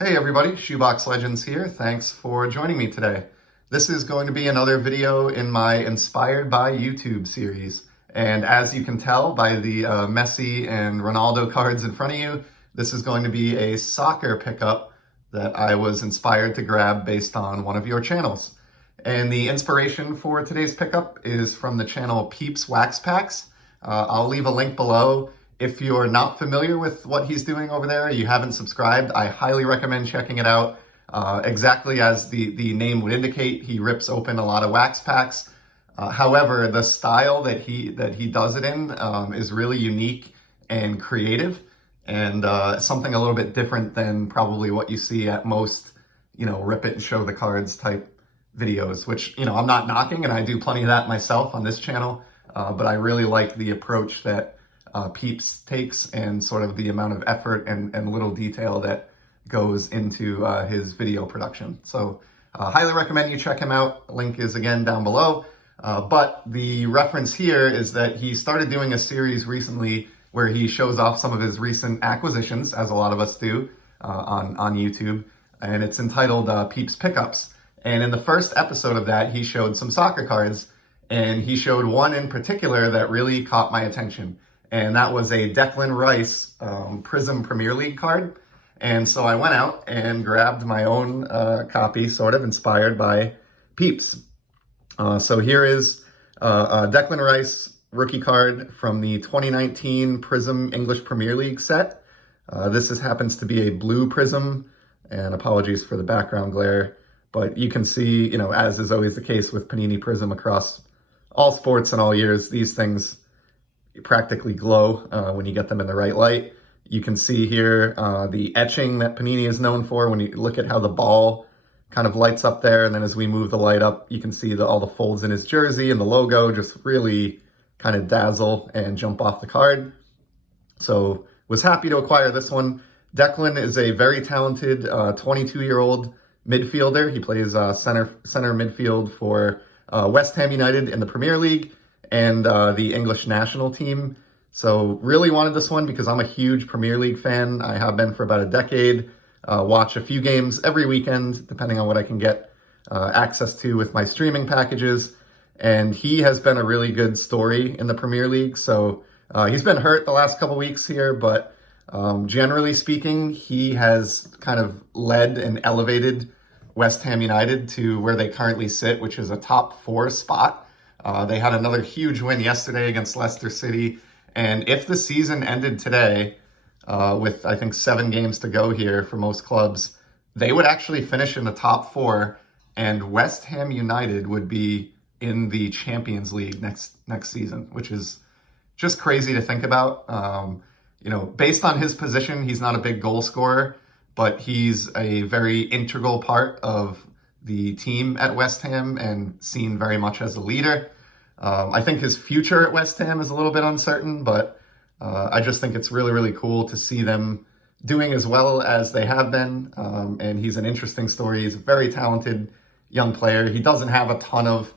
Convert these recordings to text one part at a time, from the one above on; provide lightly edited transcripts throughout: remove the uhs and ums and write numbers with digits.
Hey everybody, Shoebox Legends here. Thanks for joining me today. This is going to be another video in my Inspired by YouTube series. And as you can tell by the Messi and Ronaldo cards in front of you, this is going to be a soccer pickup that I was inspired to grab based on one of your channels. And the inspiration for today's pickup is from the channel Peeps Wax Packs. I'll leave a link below. If you're not familiar with what he's doing over there, you haven't subscribed, I highly recommend checking it out. Exactly as the name would indicate, he rips open a lot of wax packs. However, the style that he does it in is really unique and creative, and something a little bit different than probably what you see at most, rip it and show the cards type videos, which, I'm not knocking, and I do plenty of that myself on this channel, but I really like the approach that Peeps takes and sort of the amount of effort and little detail that goes into his video production. So highly recommend you check him out. Link is again down below. But the reference here is that he started doing a series recently where he shows off some of his recent acquisitions, as a lot of us do on YouTube. And it's entitled Peeps Pickups. And in the first episode of that, he showed some soccer cards. And he showed one in particular that really caught my attention. And that was a Declan Rice Prism Premier League card. And so I went out and grabbed my own copy, sort of inspired by Peeps. So here is a Declan Rice rookie card from the 2019 Prism English Premier League set. This happens to be a blue Prism, and apologies for the background glare. But you can see, as is always the case with Panini Prism across all sports and all years, these things practically glow when you get them in the right light. You can see here the etching that Panini is known for when you look at how the ball kind of lights up there, and then as we move the light up, you can see all the folds in his jersey and the logo just really kind of dazzle and jump off the card. So was happy to acquire this one. Declan is a very talented 22-year-old midfielder. He plays center midfield for West Ham United in the Premier League and the English national team. So really wanted this one because I'm a huge Premier League fan. I have been for about a decade. Watch a few games every weekend, depending on what I can get access to with my streaming packages. And he has been a really good story in the Premier League. So he's been hurt the last couple weeks here, but generally speaking, he has kind of led and elevated West Ham United to where they currently sit, which is a top 4 spot. They had another huge win yesterday against Leicester City. And if the season ended today, with I think 7 games to go here for most clubs, they would actually finish in the top 4, and West Ham United would be in the Champions League next season, which is just crazy to think about. Based on his position, he's not a big goal scorer, but he's a very integral part of the team at West Ham and seen very much as a leader. I think his future at West Ham is a little bit uncertain, but I just think it's really, really cool to see them doing as well as they have been. And he's an interesting story. He's a very talented young player. He doesn't have a ton of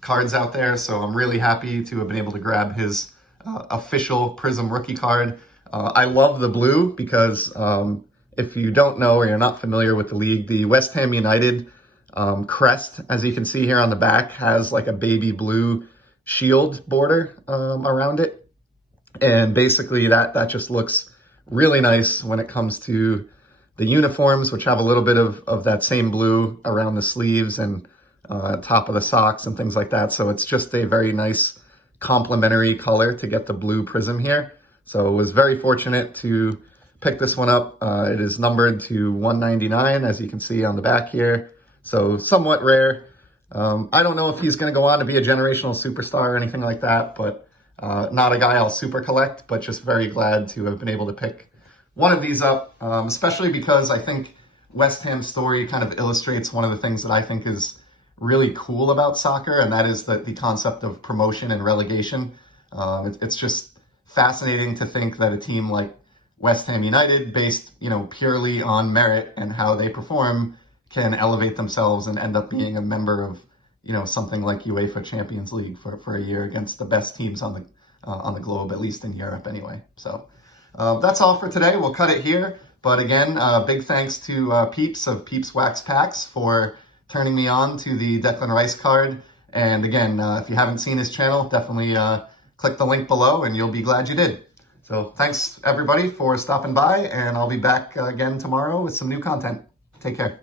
cards out there, so I'm really happy to have been able to grab his official Prism rookie card. I love the blue because if you don't know or you're not familiar with the league, the West Ham United crest, as you can see here on the back, has like a baby blue shield border around it. And basically that just looks really nice when it comes to the uniforms, which have a little bit of that same blue around the sleeves and top of the socks and things like that. So it's just a very nice complementary color to get the blue Prism here. So I was very fortunate to pick this one up. It is numbered to 199, as you can see on the back here. So somewhat rare. I don't know if he's going to go on to be a generational superstar or anything like that, but not a guy I'll super collect, but just very glad to have been able to pick one of these up, especially because I think West Ham's story kind of illustrates one of the things that I think is really cool about soccer, and that is the concept of promotion and relegation. It's just fascinating to think that a team like West Ham United, based purely on merit and how they perform, can elevate themselves and end up being a member of, something like UEFA Champions League for a year against the best teams on the globe, at least in Europe anyway. So that's all for today. We'll cut it here. But again, big thanks to Peeps of Peeps Wax Packs for turning me on to the Declan Rice card. And again, if you haven't seen his channel, definitely click the link below and you'll be glad you did. So thanks everybody for stopping by, and I'll be back again tomorrow with some new content. Take care.